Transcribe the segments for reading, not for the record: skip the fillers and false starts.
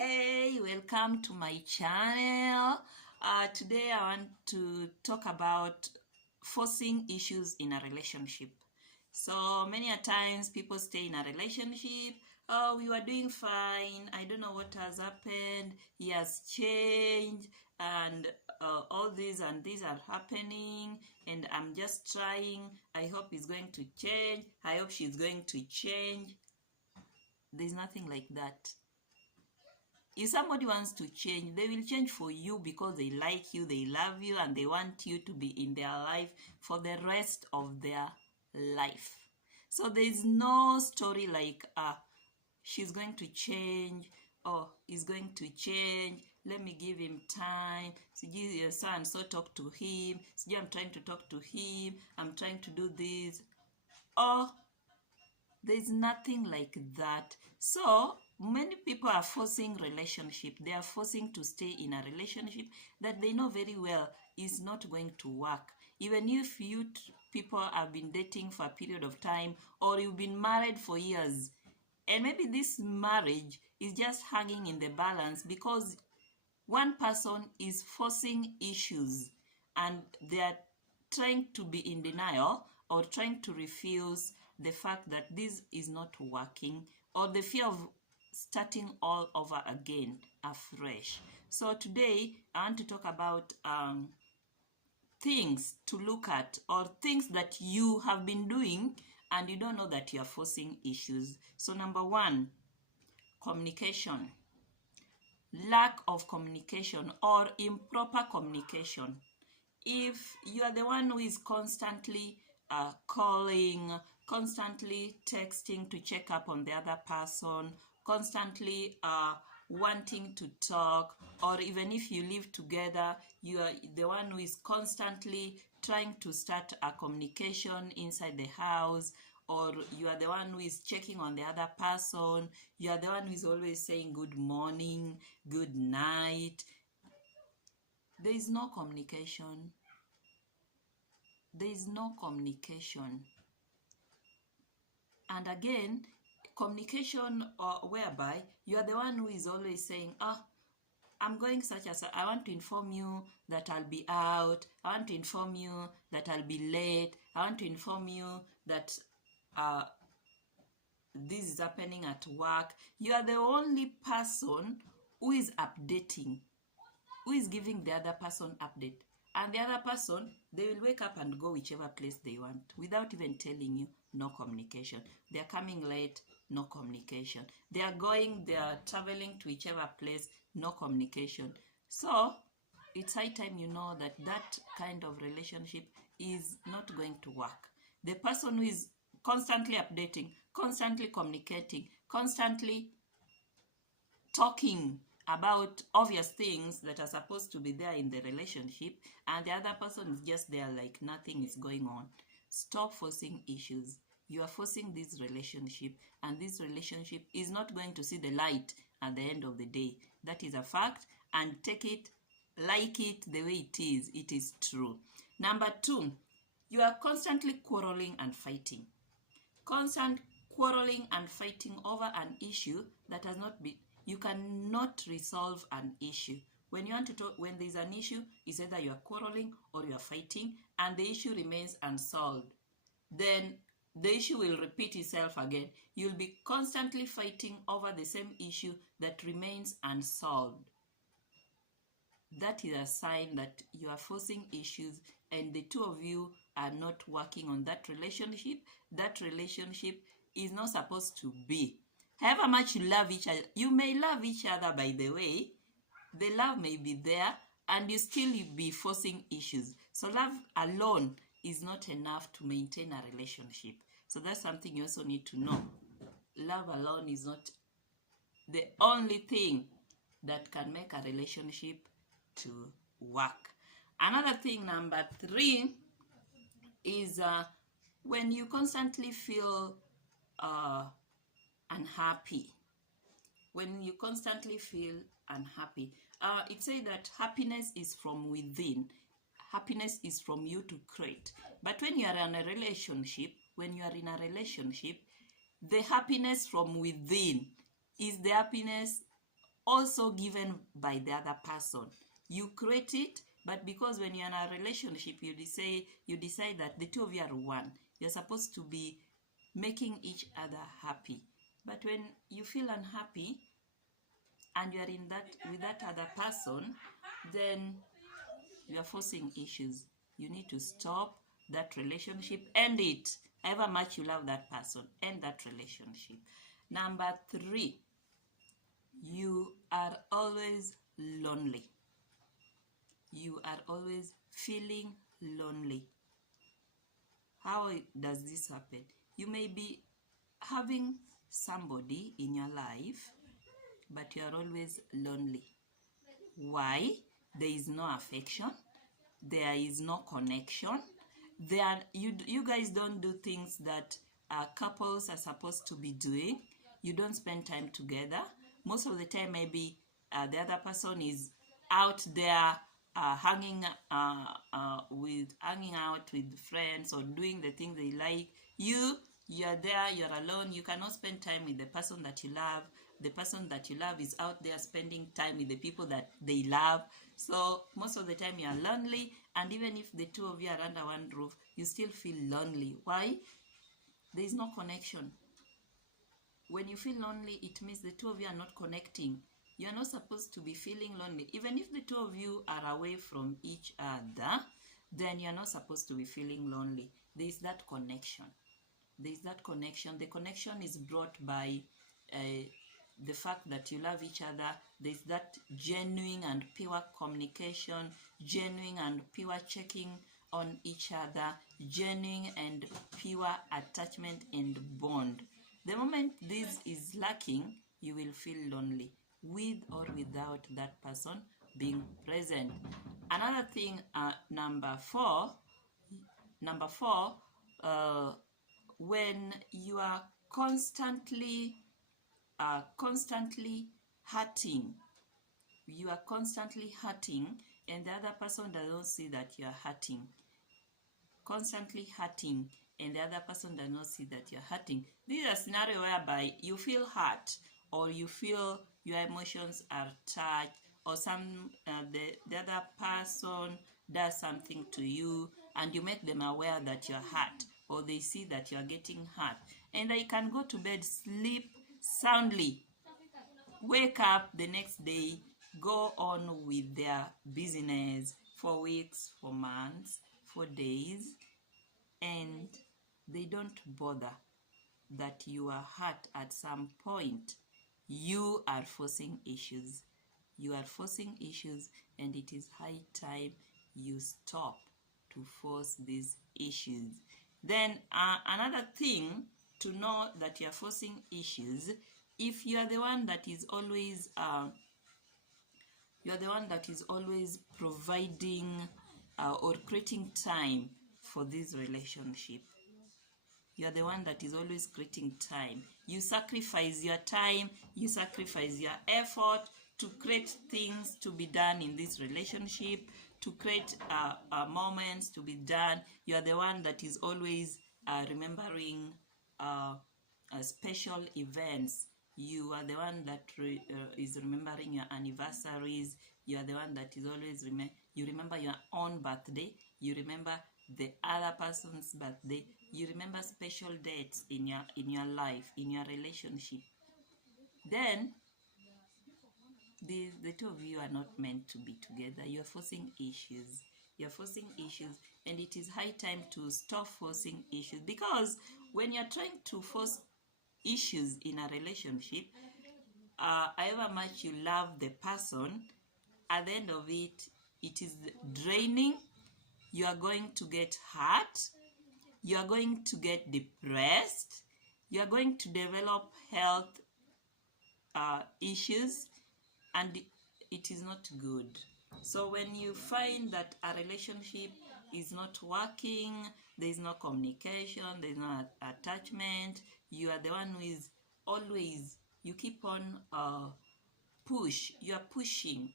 Hey, welcome to my channel. Today I want to talk about forcing issues in a relationship. So many a times people stay in a relationship. Oh, we were doing fine. I don't know what has happened. He has changed, and all these and these are happening. And I'm just trying. I hope he's going to change. I hope she's going to change. There's nothing like that. If somebody wants to change, they will change for you because they like you, they love you, and they want you to be in their life for the rest of their life. So there's no story like, she's going to change, or he's going to change, let me give him time. Sijui so and so talk to him. Sijui I'm trying to talk to him. I'm trying to do this. Oh, there's nothing like that. So many people are forcing relationship. They are forcing to stay in a relationship that they know very well is not going to work. Even if you people have been dating for a period of time, or you've been married for years, and maybe this marriage is just hanging in the balance because one person is forcing issues and they are trying to be in denial or trying to refuse the fact that this is not working, or the fear of starting all over again afresh. So today I want to talk about things to look at, or things that you have been doing and you don't know that you are forcing issues. So number one, communication. Lack of communication or improper communication. If you are the one who is constantly calling, constantly texting to check up on the other person, constantly wanting to talk, or even if you live together, you are the one who is constantly trying to start a communication inside the house, or you are the one who is checking on the other person, you are the one who is always saying good morning, good night, there is no communication. There is no communication. And again, communication whereby you are the one who is always saying, I'm going such as I want to inform you that I'll be out. I want to inform you that I'll be late. I want to inform you that this is happening at work. You are the only person who is updating, who is giving the other person update. And the other person, they will wake up and go whichever place they want without even telling you. No communication. They are coming late, no communication. They are traveling to whichever place, no communication. So it's high time you know that that kind of relationship is not going to work. The person who is constantly updating, constantly communicating, constantly talking about obvious things that are supposed to be there in the relationship, and the other person is just there like nothing is going on. Stop forcing issues. You are forcing this relationship, and this relationship is not going to see the light at the end of the day. That is a fact, and take it like it the way it is. It is true. Number two, you are constantly quarreling and fighting. Constant quarreling and fighting over an issue that has not been, you cannot resolve an issue. When you want to talk, when there's an issue, it's either you are quarreling or you are fighting, and the issue remains unsolved. Then the issue will repeat itself again. You'll be constantly fighting over the same issue that remains unsolved. That is a sign that you are forcing issues, and the two of you are not working on that relationship. That relationship is not supposed to be. However much you love each other, you may love each other, by the way, the love may be there, and you still be forcing issues. So love alone is not enough to maintain a relationship. So that's something you also need to know. Love alone is not the only thing that can make a relationship to work. Another thing, number three, is when you constantly feel unhappy. When you constantly feel unhappy, it says that happiness is from within. Happiness is from you to create. But when you are in a relationship, the happiness from within is the happiness also given by the other person. You create it, but because when you're in a relationship, you decide that the two of you are one. You're supposed to be making each other happy. But when you feel unhappy and you are in that with that other person, then you are forcing issues. You need to stop that relationship, end it. However much you love that person, end that relationship. Number 3, you are always lonely. You are always feeling lonely. How does this happen? You may be having somebody in your life, but you are always lonely. Why? There is no affection. There is no connection. You guys don't do things that couples are supposed to be doing. You don't spend time together. Most of the time, maybe the other person is out there hanging out with friends or doing the things they like. You're there, you're alone. You cannot spend time with the person that you love. The person that you love is out there spending time with the people that they love. So most of the time you are lonely, and even if the two of you are under one roof, you still feel lonely. Why? There is no connection. When you feel lonely, it means the two of you are not connecting. You are not supposed to be feeling lonely. Even if the two of you are away from each other, then you are not supposed to be feeling lonely. There is that connection. There is that connection. The connection is brought by the fact that you love each other. There is that genuine and pure communication, genuine and pure checking on each other, genuine and pure attachment and bond. The moment this is lacking, you will feel lonely, with or without that person being present. Another thing, number four, when you are constantly hurting, and the other person does not see that you are hurting. Constantly hurting, and the other person does not see that you're hurting. This is a scenario whereby you feel hurt, or you feel your emotions are touched, or the other person does something to you, and you make them aware that you're hurt, or they see that you're getting hurt, and they can go to bed, sleep soundly, wake up the next day, go on with their business for weeks, for months, for days, and they don't bother that you are hurt at some point. You are forcing issues. You are forcing issues, and it is high time you stop to force these issues. Then another thing to know that you are forcing issues, if you are the one that is always providing or creating time for this relationship. You are the one that is always creating time. You sacrifice your time, you sacrifice your effort to create things to be done in this relationship, to create moments to be done. You are the one that is always remembering special events. You are the one that is remembering your anniversaries. You are the one that is always you remember your own birthday. You remember the other person's birthday. You remember special dates in your life, in your relationship. Then the two of you are not meant to be together. You're forcing issues. You're forcing issues, and it is high time to stop forcing issues, because when you're trying to force issues in a relationship, however much you love the person, at the end of it, it is draining. You are going to get hurt. You are going to get depressed. You are going to develop health issues, and it is not good. So when you find that a relationship is not working, there is no communication, there is no attachment, you are the one who is always, you keep on you are pushing.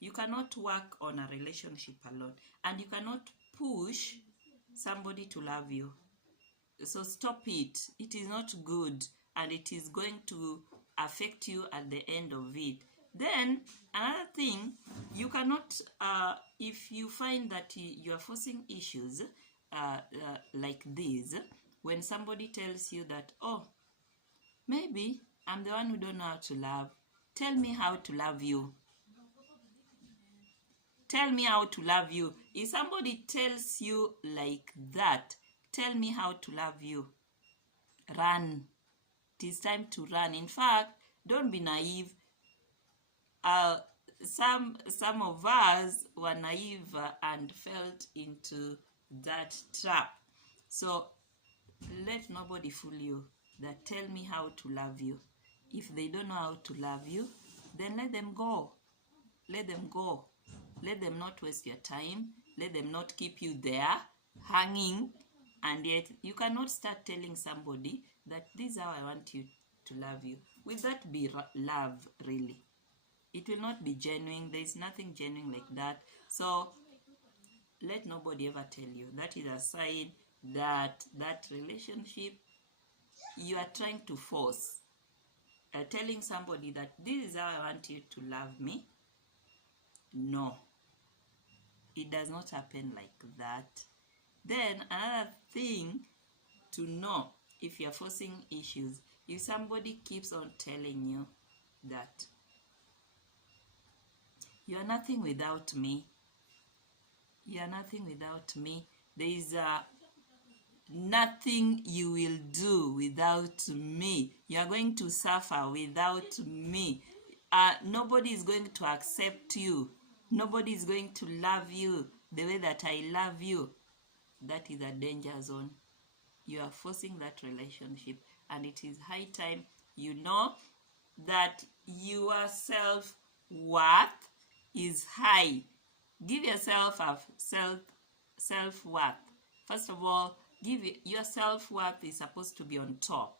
You cannot work on a relationship alone, and you cannot push somebody to love you. So stop it. It is not good, and it is going to affect you at the end of it. Then another thing, you cannot, if you find that you are forcing issues like this, when somebody tells you that, oh, maybe I'm the one who don't know how to love, tell me how to love you. Tell me how to love you. If somebody tells you like that, tell me how to love you. Run. It is time to run. In fact, don't be naive. Some of us were naive and fell into that trap. So let nobody fool you that tell me how to love you. If they don't know how to love you, then let them go. Let them go. Let them not waste your time. Let them not keep you there hanging. And yet you cannot start telling somebody that this is how I want you to love you. Will that be love, really? It will not be genuine. There is nothing genuine like that. So let nobody ever tell you. That is a sign that that relationship you are trying to force. Telling somebody that this is how I want you to love me. No. It does not happen like that. Then another thing to know, if you're forcing issues, if somebody keeps on telling you that you are nothing without me, you are nothing without me, there is nothing you will do without me, you are going to suffer without me, nobody is going to accept you, nobody is going to love you the way that I love you, that is a danger zone. You are forcing that relationship, and it is high time you know that your self-worth is high. Give yourself a self-worth. First of all, your self-worth is supposed to be on top.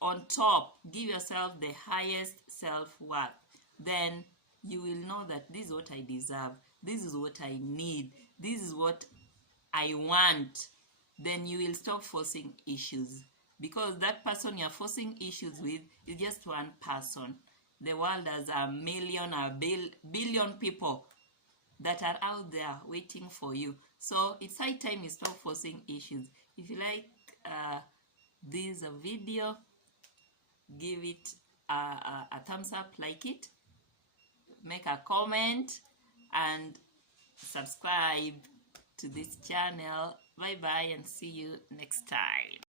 On top, give yourself the highest self-worth. Then you will know that this is what I deserve. This is what I need. This is what I want. Then you will stop forcing issues, because that person you're forcing issues with is just one person. The world has a million, billion people that are out there waiting for you. So it's high time you stop forcing issues. If you like this video, give it a thumbs up, like it, make a comment, and subscribe to this channel. Bye bye, and see you next time.